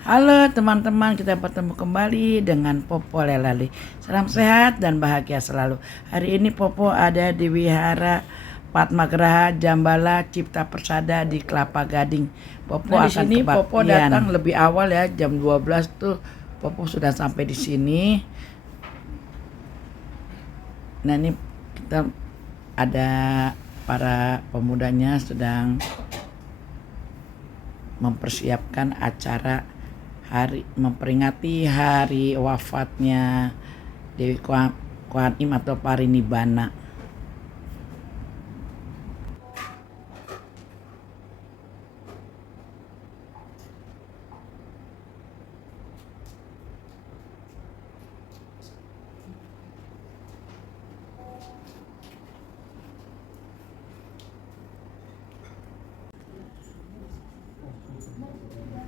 Halo teman-teman, kita bertemu kembali dengan Popo Lelali. Salam sehat dan bahagia selalu. Hari ini Popo ada di Wihara Padmagraha Jambala Cipta Persada di Kelapa Gading. Popo di sini Popo datang lebih awal ya, jam 12 tuh Popo sudah sampai di sini. Nah, ini kita ada para pemudanya sedang mempersiapkan acara memperingati hari wafatnya Dewi Kuan Im atau Parinibbana.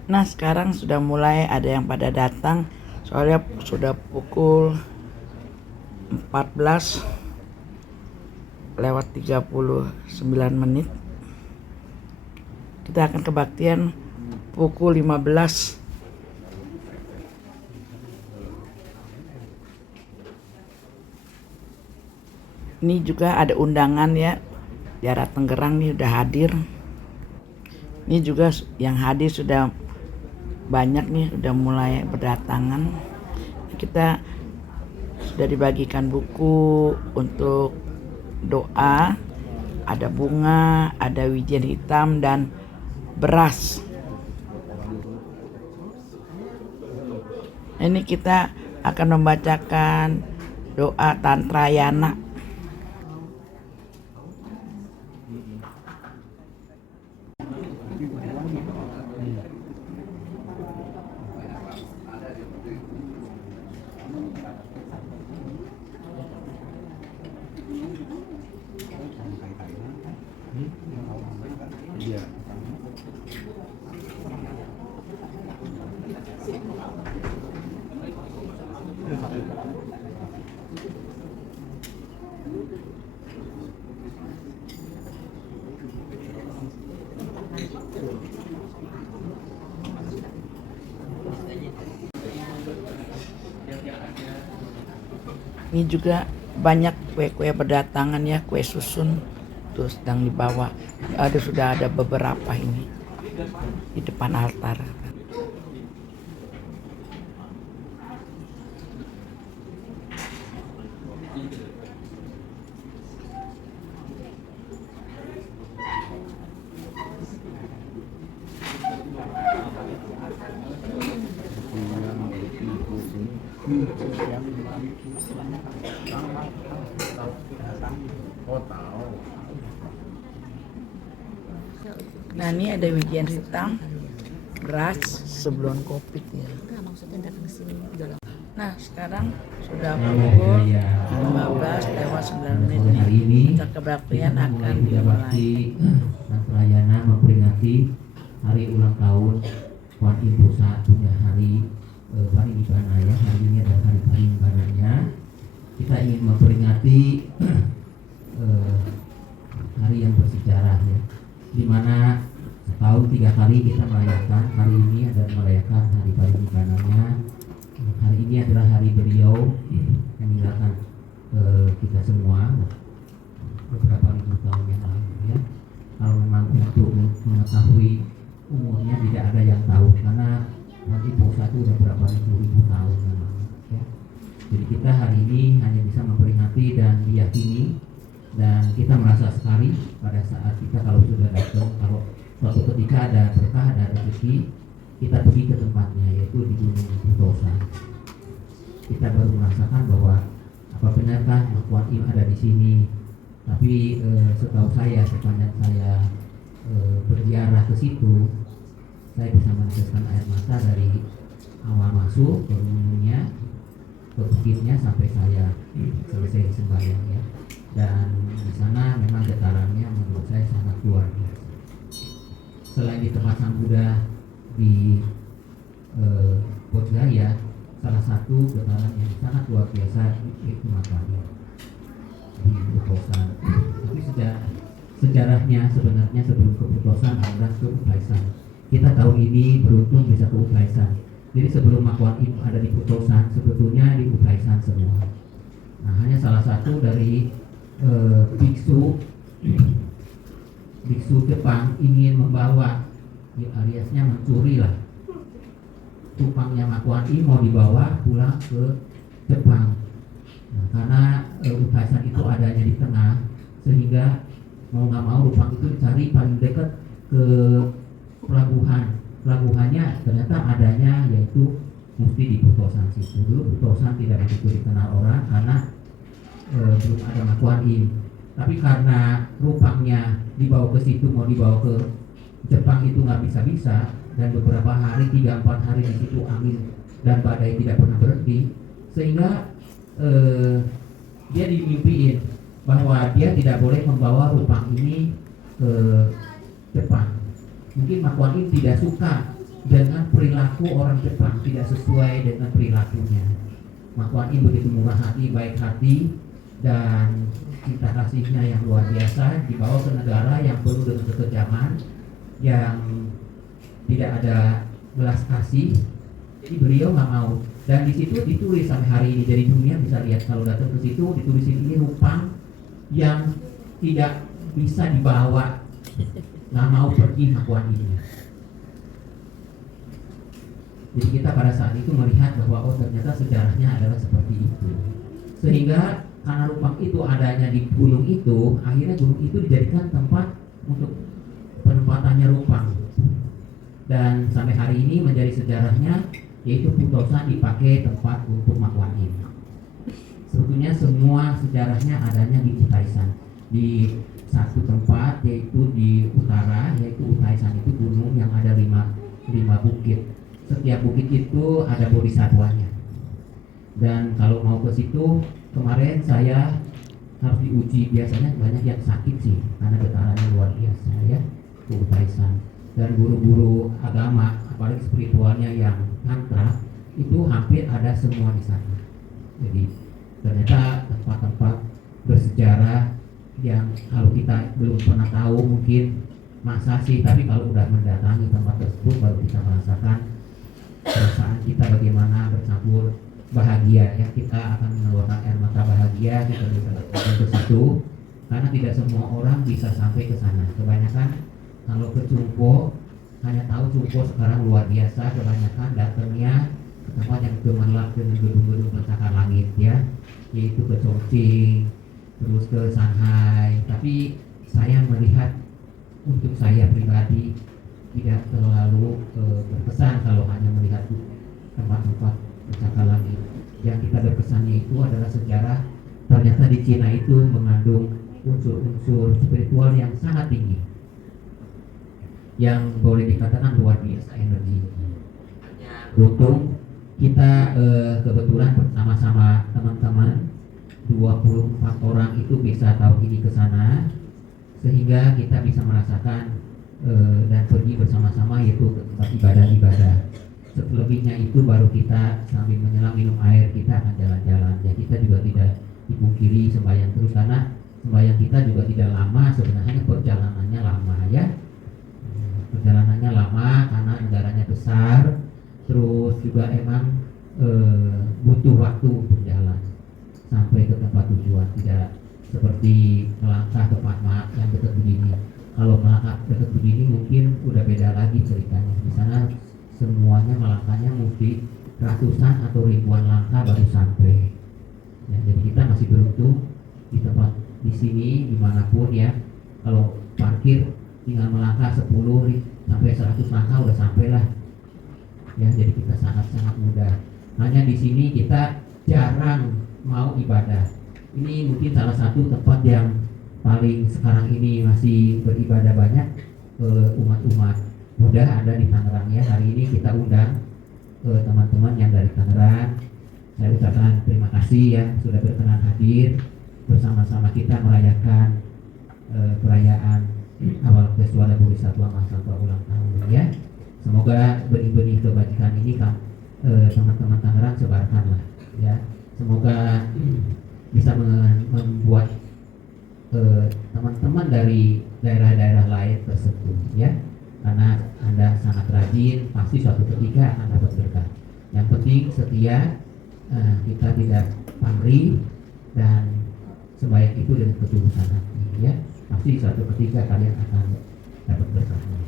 Nah, sekarang sudah mulai ada yang pada datang, soalnya sudah pukul 14 lewat 39 menit. Kita akan kebaktian pukul 15. Ini juga ada undangan ya, Daerah Tangerang nih udah hadir. Ini juga yang hadir sudah banyak nih, udah mulai berdatangan. Kita sudah dibagikan buku untuk doa, ada bunga, ada wijen hitam dan beras. Ini kita akan membacakan doa Tantrayana. Ini juga banyak kue-kue berdatangan ya, kue susun tuh sedang dibawa. Sudah ada beberapa ini di depan altar. Nah, ini ada wijen hitam, beras, sebelum kopi ya. Nah, sekarang sudah pukul 15 lewat 9 menit nih. Acara kebaktian akan dimulai. Tantrayana memperingati hari ulang tahun Kuan Im Pusat, punya hari Parinibbana ya. Hari ini adalah hari Parinibbananya. Kita ingin memperingati hari yang bersejarah ya, di mana setahun 3 kali kita merayakan. Hari ini adalah merayakan hari Parinibbananya. Hari ini adalah hari beliau meninggalkan kita semua beberapa ribu tahun yang lalu ya. Kalau memang untuk mengetahui umurnya tidak ada yang tahu, karena nanti Pusat itu udah berapa ribu tahun yang lalu ya. Jadi kita hari ini hanya bisa memperingati dan diyakini, dan kita merasa sekali pada saat kita kalau sudah datang, kalau suatu ketika ada berkah, ada rezeki, kita pergi ke tempatnya, yaitu di Gunung Butosa. Kita baru merasakan bahwa apa benarkah Kuan Im ada di sini. Tapi setahu saya, sepanjang saya berziarah ke situ, saya bisa meneteskan air mata dari awal masuk ke gunungnya, ke bukitnya, sampai saya selesai sembahyang ya. Dan di sana memang getarannya menurut saya sangat luar biasa. Selain di tempat Sang Buddha di Bodhgaya, salah satu getaran yang sangat luar biasa itu makanya di Butosan. Tapi sejarahnya sebenarnya sebelum ke Butosan adalah ke Ubaisan. kita tahun ini beruntung bisa ke Utaisan. Jadi sebelum Makuan Im ada di Putosan, sebetulnya di Utaisan semua. Nah, hanya salah satu dari biksu Jepang ingin membawa, ya, aliasnya mencuri lah, tupangnya Makuan Im mau dibawa pulang ke Jepang. Nah, karena Utaisan itu adanya di tengah, sehingga mau nggak mau Rupang itu dicari paling dekat ke pelabuhan. Pelabuhannya ternyata adanya yaitu mesti di Putosan situ. Dulu Putosan tidak begitu dikenal orang karena belum ada Makuan Im. Tapi karena Rupangnya dibawa ke situ, mau dibawa ke Jepang itu nggak bisa-bisa, dan beberapa hari, 3-4 hari di situ angin dan badai tidak pernah berhenti, sehingga dia dimimpiin bahwa dia tidak boleh membawa Rupang ini ke Jepang. Mungkin Makuan Im tidak suka dengan perilaku orang Jepang, tidak sesuai dengan perilakunya. Makuan Im begitu murah hati, baik hati, dan cinta kasihnya yang luar biasa, dibawa ke negara yang penuh dengan kekejaman, yang tidak ada belas kasih. Jadi beliau nggak mau. Dan di situ ditulis sampai hari ini, jadi dunia bisa lihat kalau datang ke situ ditulisin ini Rupang yang tidak bisa dibawa, nggak mau pergi Makuan ini. Jadi kita pada saat itu melihat bahwa oh ternyata sejarahnya adalah seperti itu. Sehingga karena Rupang itu adanya di gunung itu, akhirnya gunung itu dijadikan tempat untuk penempatannya Rupang. Dan sampai hari ini menjadi sejarahnya, yaitu Putosan dipakai tempat untuk Makuan Im. Sebetulnya semua sejarahnya adanya di Utaisan, di satu tempat yaitu di utara, yaitu Utaisan itu gunung yang ada lima bukit. Setiap bukit itu ada bodhisatwanya. Dan kalau mau ke situ, kemarin saya harus diuji, biasanya banyak yang sakit sih karena getarannya luar biasa ya, ke Utaisan. Dan guru-guru agama, apalagi spiritualnya yang tantra, itu hampir ada semua di sana. Jadi ternyata tempat-tempat bersejarah yang kalau kita belum pernah tahu mungkin masa sih, tapi kalau udah mendatangi tempat tersebut baru kita merasakan perasaan kita bagaimana bercampur bahagia ya. Kita akan mengeluarkan air mata bahagia kita datang ke situ, karena tidak semua orang bisa sampai ke sana. Kebanyakan kalau ke Cungpo hanya tahu Cungpo sekarang luar biasa, kebanyakan datangnya ke tempat yang gemerlap dengan gedung-gedung pencakar langit ya, yaitu ke Chongqing, terus ke Shanghai. Tapi saya melihat untuk saya pribadi tidak terlalu berkesan kalau hanya melihat tempat-tempat pencakar langit. Yang kita berkesannya itu adalah sejarah. Ternyata di Cina itu mengandung unsur-unsur spiritual yang sangat tinggi, yang boleh dikatakan luar biasa energi. Beruntung kita kebetulan bersama-sama teman-teman 24 orang itu bisa tahun ini ke sana, sehingga kita bisa merasakan dan pergi bersama-sama yaitu ke tempat ibadah-ibadah. Selebihnya itu baru kita sambil menyelam minum air, kita akan jalan-jalan. Ya kita juga tidak dipungkiri sembahyang terus, karena sembahyang kita juga tidak lama, sebenarnya perjalanannya lama ya. Perjalanannya lama karena negaranya besar, terus juga emang butuh waktu untuk jalan sampai ke tempat tujuan. Tidak seperti melangkah ke Padma yang dekat begini. Kalau melangkah dekat begini mungkin udah beda lagi ceritanya. Di sana semuanya melangkahnya mesti ratusan atau ribuan langkah baru sampai. Ya, jadi kita masih beruntung di tempat di sini dimanapun ya. Kalau parkir tinggal melangkah 10 sampai 100 langkah udah sampai lah. Ya, jadi kita sangat-sangat mudah. Hanya di sini kita jarang mau ibadah. Ini mungkin salah satu tempat yang paling sekarang ini masih beribadah banyak umat-umat Buddha ada di Tangerang ya. Hari ini kita undang teman-teman yang dari Tangerang. Saya ucapkan terima kasih ya sudah berkenan hadir bersama-sama kita merayakan perayaan awal Keswara Bodhisattva Mahasantwa ulang tahun ya. Semoga benih-benih kebajikan ini kan teman-teman Tangerang sebarkanlah ya. Semoga bisa membuat teman-teman dari daerah-daerah lain tersebut ya, karena Anda sangat rajin, pasti suatu ketika akan dapat berkah. Yang penting setia, kita tidak pamrih dan sebaik itu dengan ketulusan hati, ya. Pasti suatu ketika kalian akan dapat berkahnya.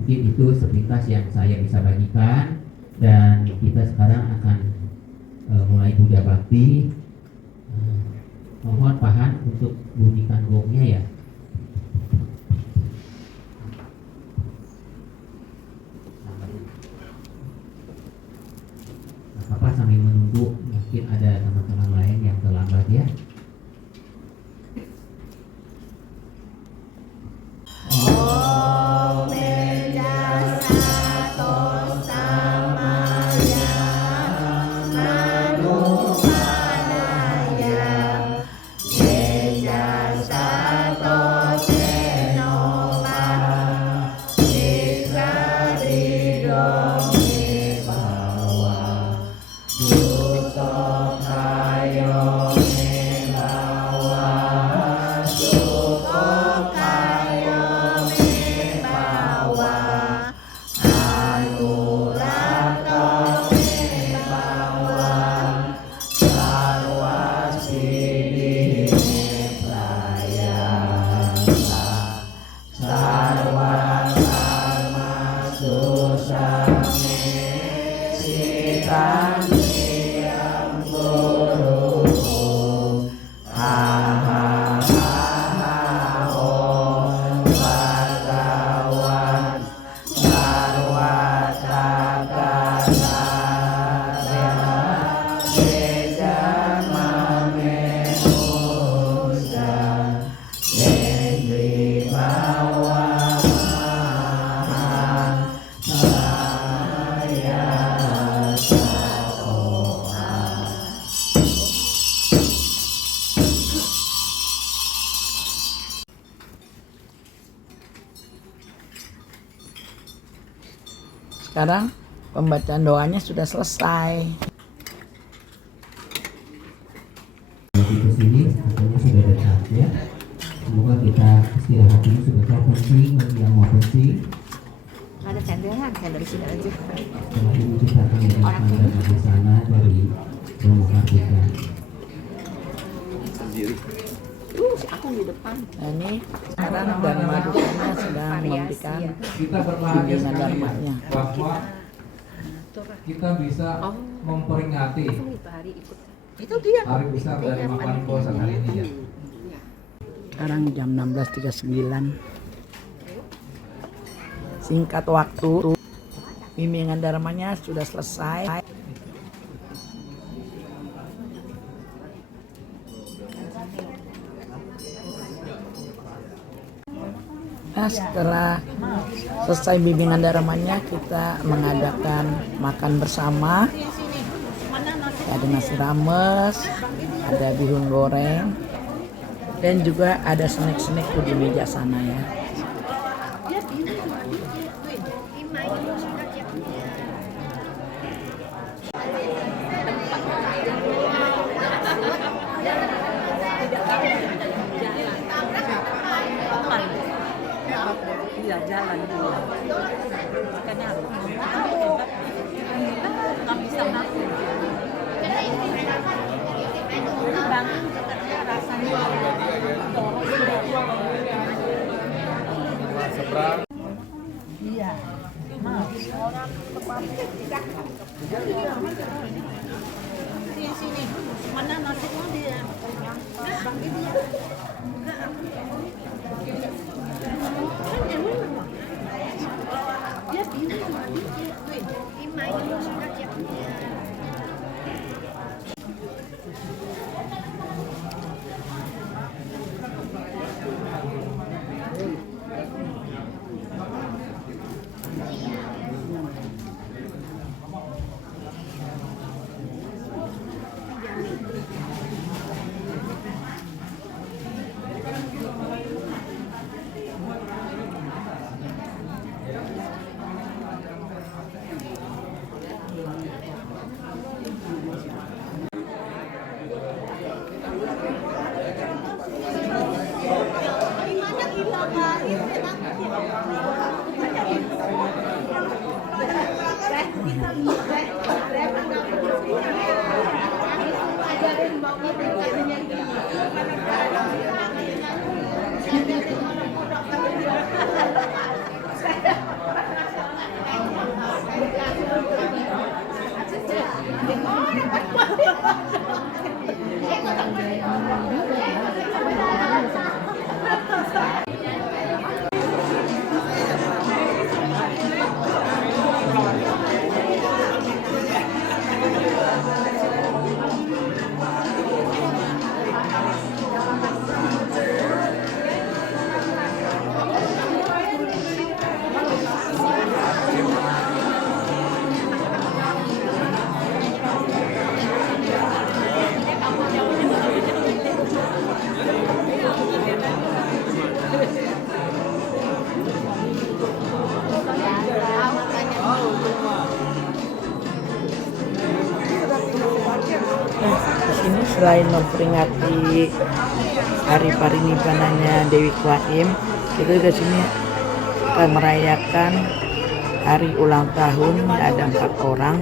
Mungkin itu sepintas yang saya bisa bagikan, dan kita sekarang akan mulai puja bakti. Mohon Pahan untuk bunyikan gongnya ya. Bapak sambil menunggu, mungkin ada teman-teman lain yang terlambat ya. Sekarang pembacaan doanya sudah selesai. Di sini katanya sudah dekat ya. Semoga kita istirahat dulu sebentar, penting bagi yang mau penting. Ada cenderan, cendera di sini aja. Setelah ini kita akan mendengarkan dari sana dari rombongan kita. Aku di depan. Nah, ini sekarang Dharma Dukanya sedang memberikan Kita berbahagia bimbingan sekali dharmanya. bahwa kita bisa memperingati Itu dia. hari besar dari Mapan Kosan hari ini ya. Sekarang jam 16.39. Singkat waktu, bimbingan dharmanya sudah selesai. Nah, setelah selesai bimbingan dharmanya, kita mengadakan makan bersama. Ada nasi rames, ada bihun goreng, dan juga ada snack-snack di meja sana ya. Jalan dulu. Makanya apa? Nggak bisa makan. Bangun rasanya iya. Sini. Mana nasinya dia? Bang ini ya. Nah, di sini selain memperingati hari parinibbananya Dewi Kuaim, itu juga sini kita merayakan hari ulang tahun. Ada 4 orang.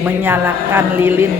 Menyalakan lilin.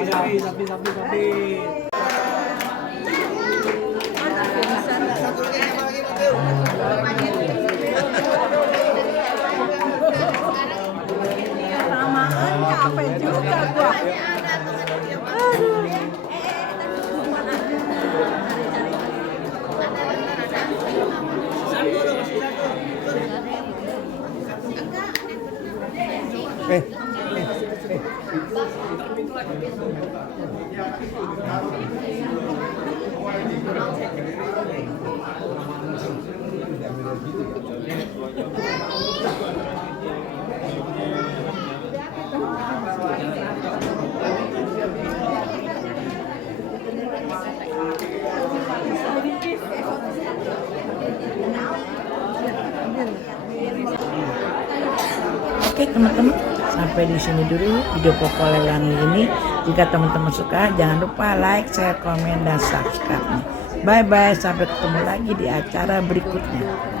Samaan capek juga gua. Oke teman-teman, sampai di sini dulu video Popo Lelangi ini. Jika teman-teman suka, jangan lupa like, share, komen, dan subscribe. Bye bye, sampai ketemu lagi di acara berikutnya.